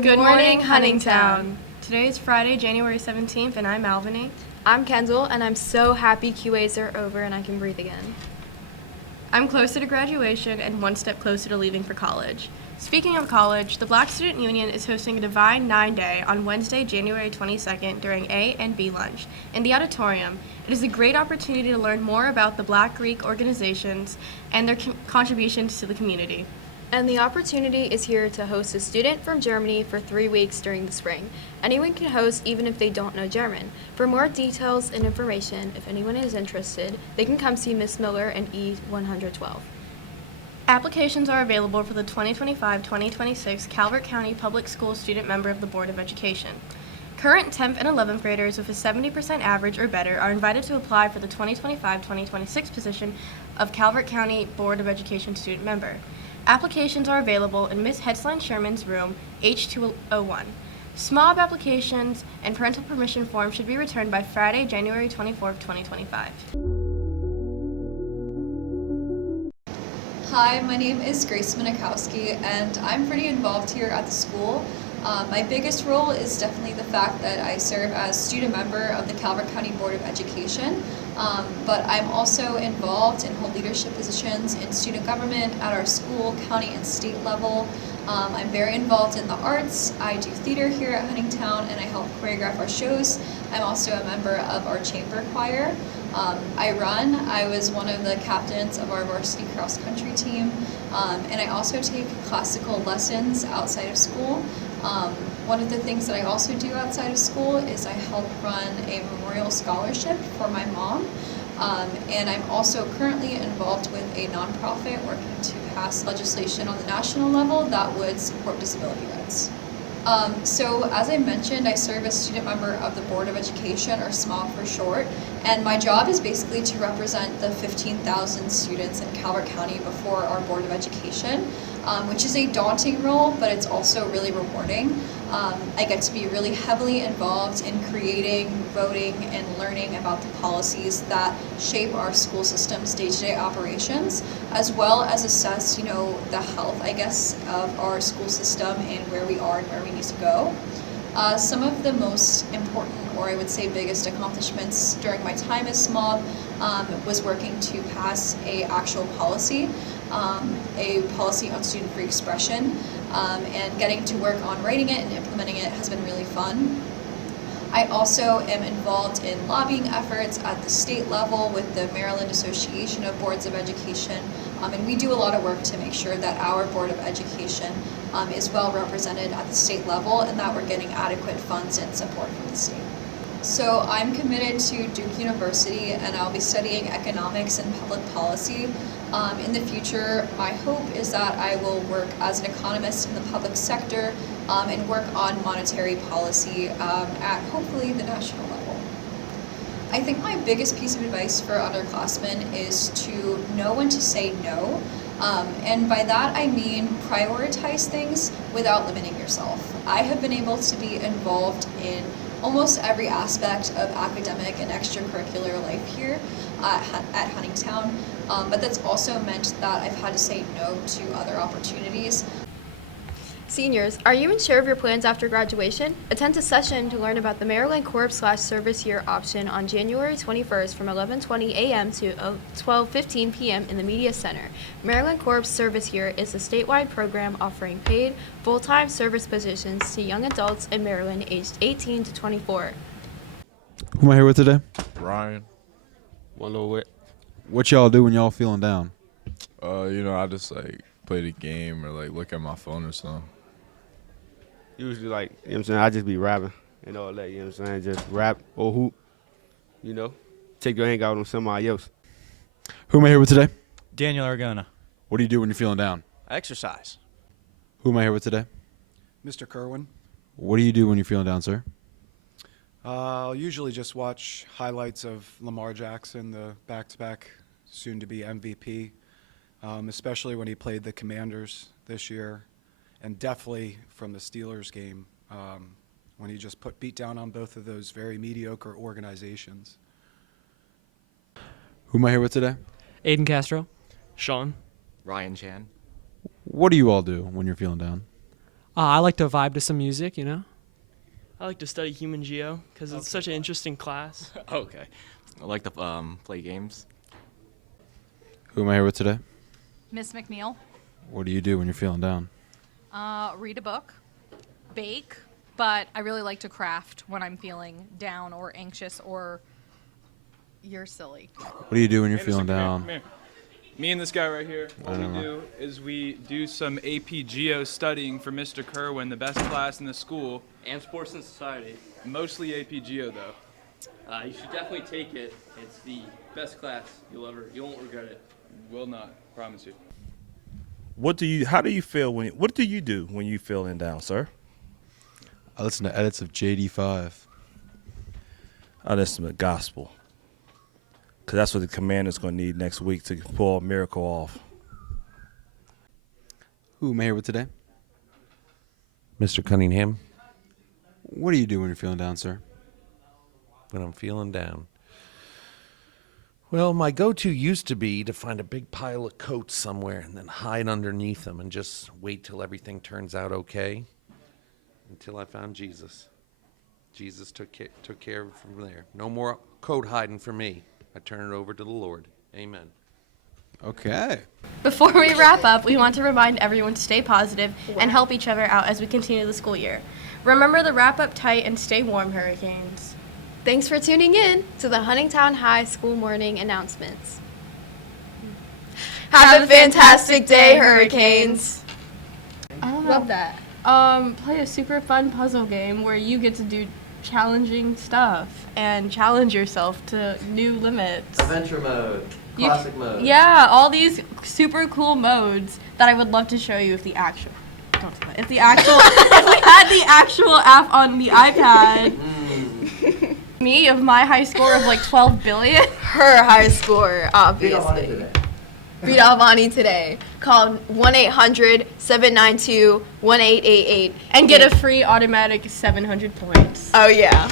Good morning, Huntingtown. Today is Friday, January 17th, and I'm Alvini. I'm Kendall, and I'm so happy QAs are over and I can breathe again. I'm closer to graduation and one step closer to leaving for college. Speaking of college, the Black Student Union is hosting a Divine 9-Day on Wednesday, January 22nd during A and B lunch in the auditorium. It is a great opportunity to learn more about the Black Greek organizations and their contributions to the community. And the opportunity is here to host a student from Germany for 3 weeks during the spring. Anyone can host even if they don't know German. For more details and information, if anyone is interested, they can come see Miss Miller in E112. Applications are available for the 2025-2026 Calvert County Public School Student Member of the Board of Education. Current 10th and 11th graders with a 70% average or better are invited to apply for the 2025-2026 position of Calvert County Board of Education Student Member. Applications are available in Ms. Hetzline Sherman's room, H201. SMOB applications and parental permission forms should be returned by Friday, January 24th, 2025. Hi, my name is Grace Minikowski, and I'm pretty involved here at the school. My biggest role is definitely the fact that I serve as student member of the Calvert County Board of Education, but I'm also involved and hold leadership positions in student government at our school, county, and state level. I'm very involved in the arts. I do theater here at Huntingtown, and I help choreograph our shows. I'm also a member of our chamber choir. I was one of the captains of our varsity cross country team, and I also take classical lessons outside of school. One of the things that I also do outside of school is I help run a memorial scholarship for my mom, and I'm also currently involved with a nonprofit working to pass legislation on the national level that would support disability rights. So as I mentioned, I serve as student member of the Board of Education, or SMOB for short, and my job is basically to represent the 15,000 students in Calvert County before our Board of Education, which is a daunting role, but it's also really rewarding. I get to be really heavily involved in creating, voting, and learning about the policies that shape our school system's day-to-day operations, as well as assess, the health, of our school system and where we are and where we need to go. Some of the most important, or I would say biggest accomplishments during my time as SMOB was working to pass a actual policy, a policy on student free expression, and getting to work on writing it and implementing it has been really fun. I also am involved in lobbying efforts at the state level with the Maryland Association of Boards of Education, and we do a lot of work to make sure that our Board of Education is well represented at the state level and that we're getting adequate funds and support from the state. So I'm committed to Duke University, and I'll be studying economics and public policy. In the future, my hope is that I will work as an economist in the public sector and work on monetary policy at hopefully the national level. I think my biggest piece of advice for underclassmen is to know when to say no. And by that I mean prioritize things without limiting yourself. I have been able to be involved in almost every aspect of academic and extracurricular life here at Huntingtown, but that's also meant that I've had to say no to other opportunities. Seniors, are you unsure of your plans after graduation? Attend a session to learn about the Maryland Corp/Service Year option on January 21st from 11:20 a.m. to 12:15 p.m. in the Media Center. Maryland Corp Service Year is a statewide program offering paid, full-time service positions to young adults in Maryland aged 18 to 24. Who am I here with today? Ryan. One little bit. What y'all do when y'all feeling down? I just play the game or look at my phone or something. Usually I just be rapping and all that, just rap or hoop, take your hang out on somebody else. Who am I here with today? Daniel Argona. What do you do when you're feeling down? Exercise. Who am I here with today? Mr. Kerwin. What do you do when you're feeling down, sir? I'll usually just watch highlights of Lamar Jackson, the back-to-back soon-to-be MVP, especially when he played the Commanders this year, and definitely from the Steelers game when he just beat down on both of those very mediocre organizations. Who am I here with today? Aiden Castro. Sean. Ryan Chan. What do you all do when you're feeling down? I like to vibe to some music, you know. I like to study human geo because it's such an interesting class. Okay. I like to play games. Who am I here with today? Miss McNeil. What do you do when you're feeling down? Read a book, bake, but I really like to craft when I'm feeling down or anxious or you're silly. What do you do when you're feeling down? Me and this guy right here, what we do is we do some AP Geo studying for Mr. Kerwin, the best class in the school. And sports and society. Mostly AP Geo though. You should definitely take it. It's the best class you won't regret it. Will not, promise you. What do you do when you feeling down, sir? I listen to edits of JD5. I listen to the gospel. Because that's what the commander's going to need next week to pull a miracle off. Who am I here with today? Mr. Cunningham, What do you do when you're feeling down, sir? when I'm feeling down. Well, my go-to used to be to find a big pile of coats somewhere and then hide underneath them and just wait till everything turns out okay. Until I found Jesus. Jesus took care of it from there. No more coat hiding for me. I turn it over to the Lord. Amen. Okay. Before we wrap up, we want to remind everyone to stay positive and help each other out as we continue the school year. Remember to wrap up tight and stay warm, Hurricanes. Thanks for tuning in to the Huntingtown High School morning announcements. Have a fantastic day, Hurricanes. I don't know. Love that. Play a super fun puzzle game where you get to do challenging stuff and challenge yourself to new limits. Adventure mode. Classic mode. Yeah, all these super cool modes that I would love to show you if we had the actual app on the iPad. Me of my high score of like 12 billion. Her high score, obviously. Beat Alvani today. Call 1-800-792-1888 And get a free automatic 700 points. Oh yeah.